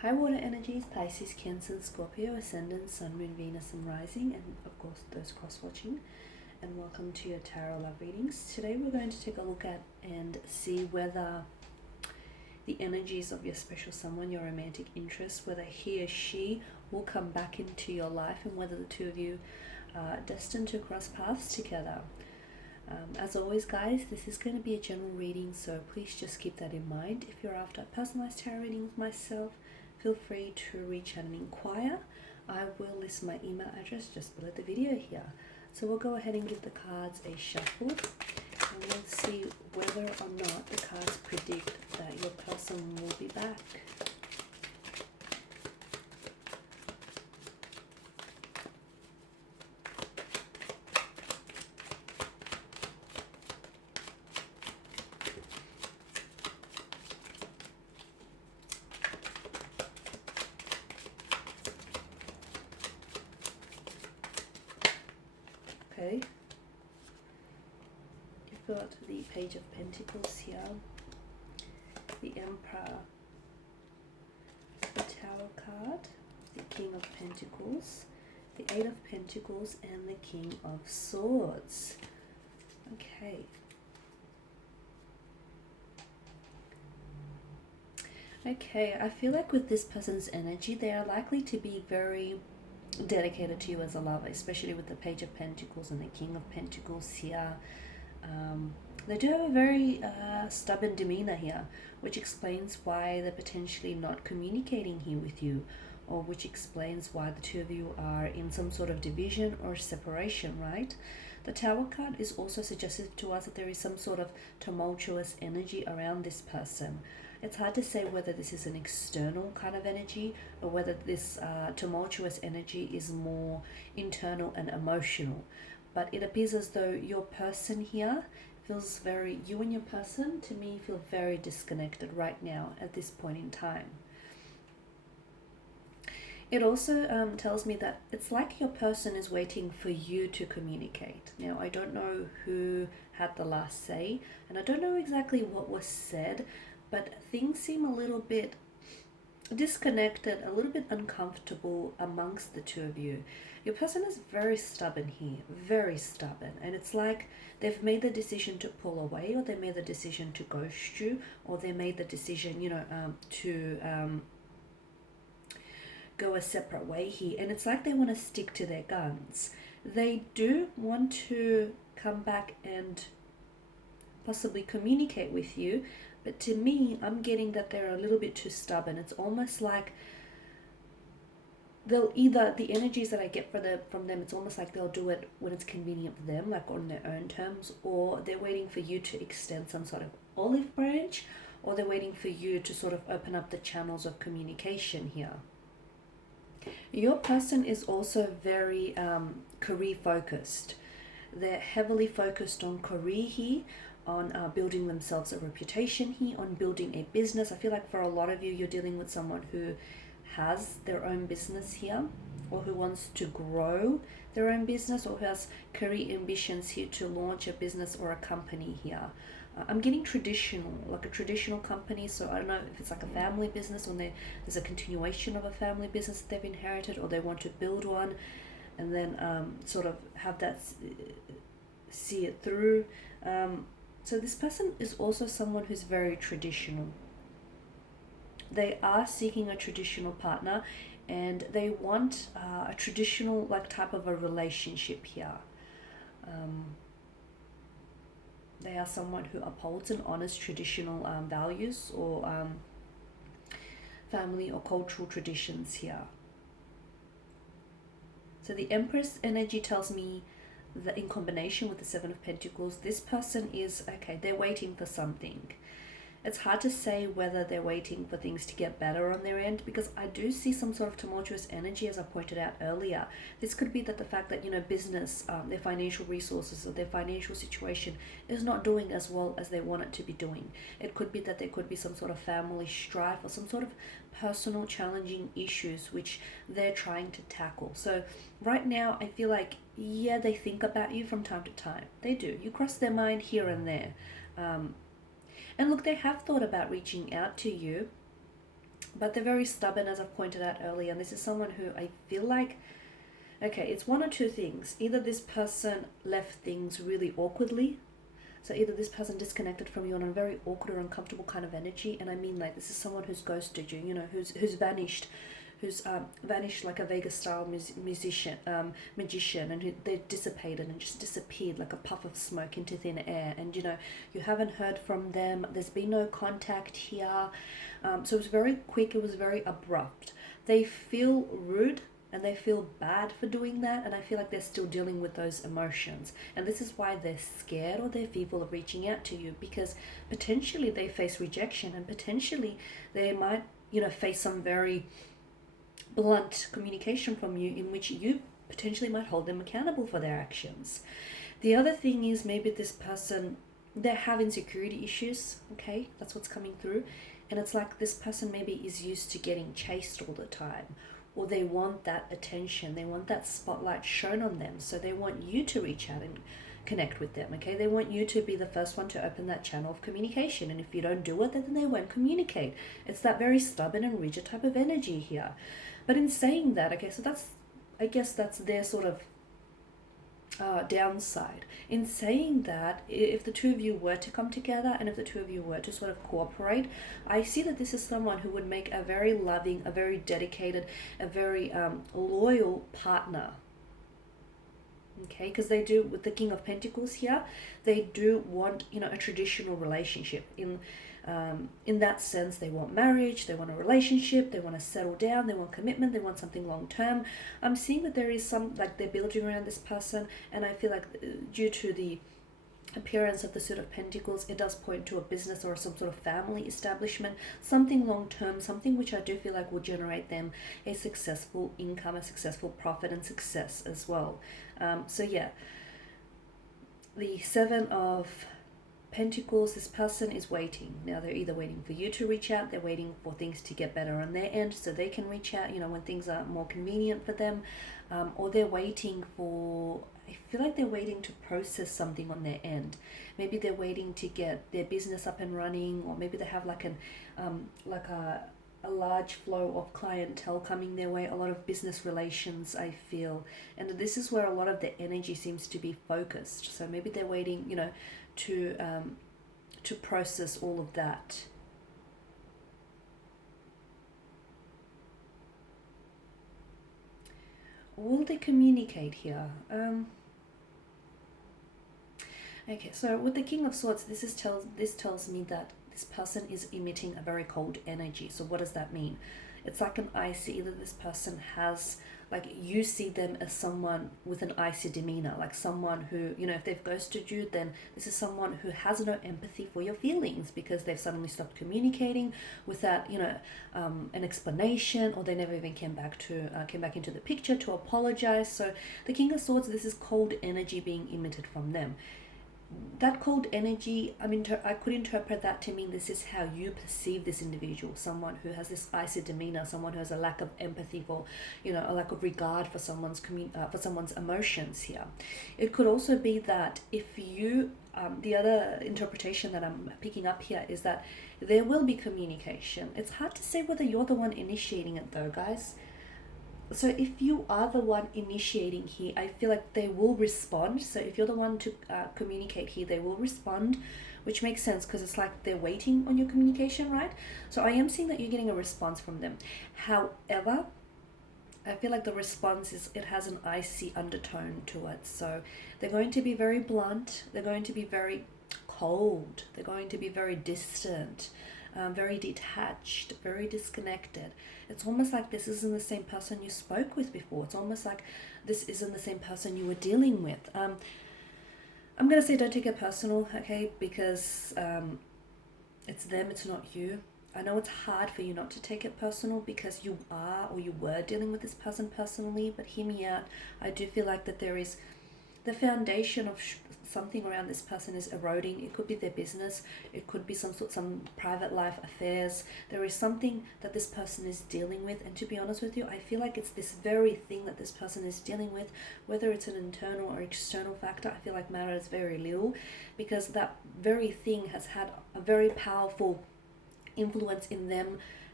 High water energies, Pisces, Cancer, Scorpio, Ascendant, Sun, Moon, Venus, and Rising, and of course those cross-watching. And welcome to your Tarot Love Readings. Today we're going to take a look at and see whether the energies of your special someone, your romantic interest, whether he or she will come back into your life and whether the two of you are destined to cross paths together. As always, guys, this is going to be a general reading, so please just keep that in mind. If you're after personalized tarot readings myself, feel free to reach out and inquire. I will list my email address just below the video here. So we'll go ahead and give the cards a shuffle, and we'll see whether or not the cards predict that your person will be back. Okay, you've got the Page of Pentacles here, the Emperor, the Tower card, the King of Pentacles, the Eight of Pentacles, and the King of Swords. Okay. Okay, I feel like with this person's energy, they are likely to be very dedicated to you as a lover, especially with the Page of Pentacles and the King of Pentacles here. They do have a very stubborn demeanor here, which explains why they're potentially not communicating here with you, or which explains why the two of you are in some sort of division or separation, right? The Tower card is also suggestive to us that there is some sort of tumultuous energy around this person. It's hard to say whether this is an external kind of energy or whether this tumultuous energy is more internal and emotional. But it appears as though your person here feels very, you and your person, to me, feel very disconnected right now at this point in time. It also tells me that it's like your person is waiting for you to communicate. Now, I don't know who had the last say, and I don't know exactly what was said, but things seem a little bit disconnected, a little bit uncomfortable amongst the two of you. Your person is very stubborn here, very stubborn, and it's like they've made the decision to pull away, or they made the decision to ghost you, or they made the decision, to go a separate way here, and it's like they want to stick to their guns. They do want to come back and possibly communicate with you, but to me, I'm getting that they're a little bit too stubborn. It's almost like they'll either, the energies that I get from them, it's almost like they'll do it when it's convenient for them, like on their own terms, or they're waiting for you to extend some sort of olive branch, or they're waiting for you to sort of open up the channels of communication here. Your person is also very career focused. They're heavily focused on career here, on building themselves a reputation here, on building a business. I feel like for a lot of you, you're dealing with someone who has their own business here, or who wants to grow their own business, or who has career ambitions here to launch a business or a company here. I'm getting traditional, like a traditional company, so I don't know if it's like a family business, or there's a continuation of a family business that they've inherited, or they want to build one and then sort of have that, see it through. So this person is also someone who's very traditional. They are seeking a traditional partner, and they want a traditional type of a relationship here. They are someone who upholds and honors traditional values, or family or cultural traditions here. So the Empress energy tells me that in combination with the Seven of Pentacles, this person is, okay, they're waiting for something. It's hard to say whether they're waiting for things to get better on their end, because I do see some sort of tumultuous energy, as I pointed out earlier. This could be that the fact that, business, their financial resources or their financial situation is not doing as well as they want it to be doing. It could be that there could be some sort of family strife or some sort of personal challenging issues which they're trying to tackle. So right now, I feel like, yeah, they think about you from time to time. They do. You cross their mind here and there. And look, they have thought about reaching out to you, but they're very stubborn, as I've pointed out earlier. And this is someone who I feel like, okay, it's one or two things. Either this person left things really awkwardly. So either this person disconnected from you on a very awkward or uncomfortable kind of energy. And I mean, like, this is someone who's ghosted you, you know, who's vanished. Who's vanished like a Vegas-style magician, and they dissipated and just disappeared like a puff of smoke into thin air. And you know, you haven't heard from them. There's been no contact here. So it was very quick. It was very abrupt. They feel rude and they feel bad for doing that, and I feel like they're still dealing with those emotions. And this is why they're scared or they're fearful of reaching out to you, because potentially they face rejection, and potentially they might, you know, face some very blunt communication from you in which you potentially might hold them accountable for their actions. The other thing is, maybe this person, they have insecurity issues. Okay, that's what's coming through. And it's like this person maybe is used to getting chased all the time, or they want that attention, they want that spotlight shown on them, so they want you to reach out and connect with them. Okay, they want you to be the first one to open that channel of communication, and if you don't do it, then they won't communicate. It's that very stubborn and rigid type of energy here. But in saying that, okay, so that's, I guess that's their sort of downside. In saying that, if the two of you were to come together and if the two of you were to sort of cooperate, I see that this is someone who would make a very loving, a very dedicated, a very loyal partner. Okay, because they do, with the King of Pentacles here, they do want, you know, a traditional relationship. In that sense, they want marriage, they want a relationship, they want to settle down, they want commitment, they want something long term. I'm seeing that there is some, like, they're building around this person, and I feel like due to the appearance of the Suit of Pentacles, it does point to a business or some sort of family establishment, something long term, something which I do feel like will generate them a successful income, a successful profit and success as well. So yeah, the Seven of Pentacles, this person is waiting. Now they're either waiting for you to reach out, they're waiting for things to get better on their end so they can reach out, you know, when things are more convenient for them, or they're waiting for, I feel like they're waiting to process something on their end. Maybe they're waiting to get their business up and running, or maybe they have like a large flow of clientele coming their way, a lot of business relations, I feel. And this is where a lot of the energy seems to be focused. So maybe they're waiting, you know, to process all of that. Will they communicate here? Okay, so with the King of Swords, this tells me that this person is emitting a very cold energy. So what does that mean? It's like an icy, either this person has, like, you see them as someone with an icy demeanor, like someone who, you know, if they've ghosted you, then this is someone who has no empathy for your feelings because they've suddenly stopped communicating without, you know, an explanation, or they never even came back into the picture to apologize. So the King of Swords, this is cold energy being emitted from them. That cold energy, I mean, I could interpret that to mean this is how you perceive this individual, someone who has this icy demeanor, someone who has a lack of empathy for, you know, a lack of regard for someone's emotions here. It could also be that if you, the other interpretation that I'm picking up here is that there will be communication. It's hard to say whether you're the one initiating it though, guys. So if you are the one initiating here, I feel like they will respond. So if you're the one to communicate here, they will respond, which makes sense because it's like they're waiting on your communication, right? So I am seeing that you're getting a response from them. However, I feel like the response it has an icy undertone to it. So they're going to be very blunt. They're going to be very cold. They're going to be very distant. Very detached, very disconnected. It's almost like this isn't the same person you spoke with before. It's almost like this isn't the same person you were dealing with. I'm going to say don't take it personal, okay? Because it's them, it's not you. I know it's hard for you not to take it personal because you are or you were dealing with this person personally, but hear me out. I do feel like that there is the foundation of something around this person is eroding. It could be their business. It could be some private life affairs. There is something that this person is dealing with. And to be honest with you, I feel like it's this very thing that this person is dealing with, whether it's an internal or external factor, I feel like matters very little, because that very thing has had a very powerful influence in them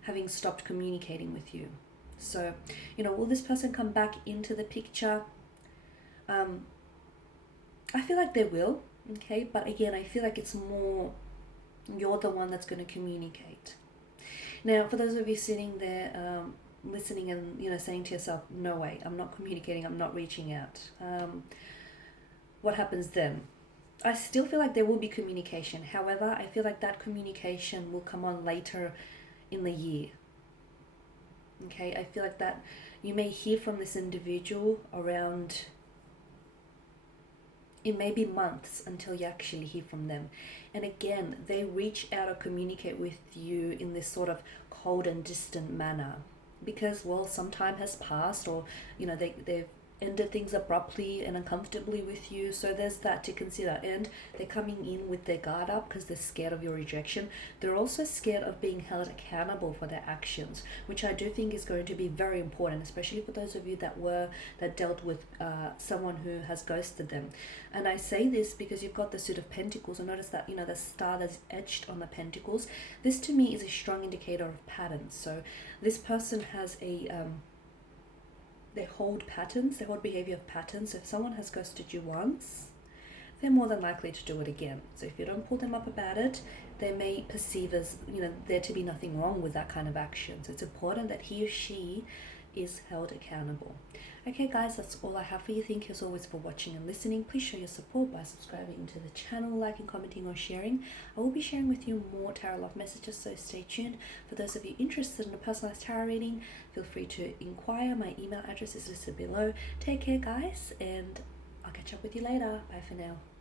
having stopped communicating with you. So, you know, will this person come back into the picture? I feel like they will, okay? But again, I feel like it's more you're the one that's going to communicate. Now, for those of you sitting there listening and, you know, saying to yourself, no way, I'm not communicating, I'm not reaching out. What happens then? I still feel like there will be communication. However, I feel like that communication will come on later in the year. Okay, I feel like that you may hear from this individual around, it may be months until you actually hear from them. And again, they reach out or communicate with you in this sort of cold and distant manner because, well, some time has passed, or, you know, they've ended things abruptly and uncomfortably with you. So there's that to consider. And they're coming in with their guard up because they're scared of your rejection. They're also scared of being held accountable for their actions, which I do think is going to be very important, especially for those of you that dealt with someone who has ghosted them. And I say this because you've got the Suit of Pentacles, and notice that, you know, the star that's etched on the Pentacles. This to me is a strong indicator of patterns. So this person has they hold patterns, they hold behavior of patterns. So if someone has ghosted you once, they're more than likely to do it again. So if you don't pull them up about it, they may perceive as, you know, there to be nothing wrong with that kind of action. So it's important that he or she is held accountable. Okay guys, that's all I have for you. Thank you as always for watching and listening. Please show your support by subscribing to the channel, liking, commenting or sharing. I will be sharing with you more tarot love messages, so stay tuned. For those of you interested in a personalized tarot reading, feel free to inquire. My email address is listed below. Take care guys, and I'll catch up with you later. Bye for now.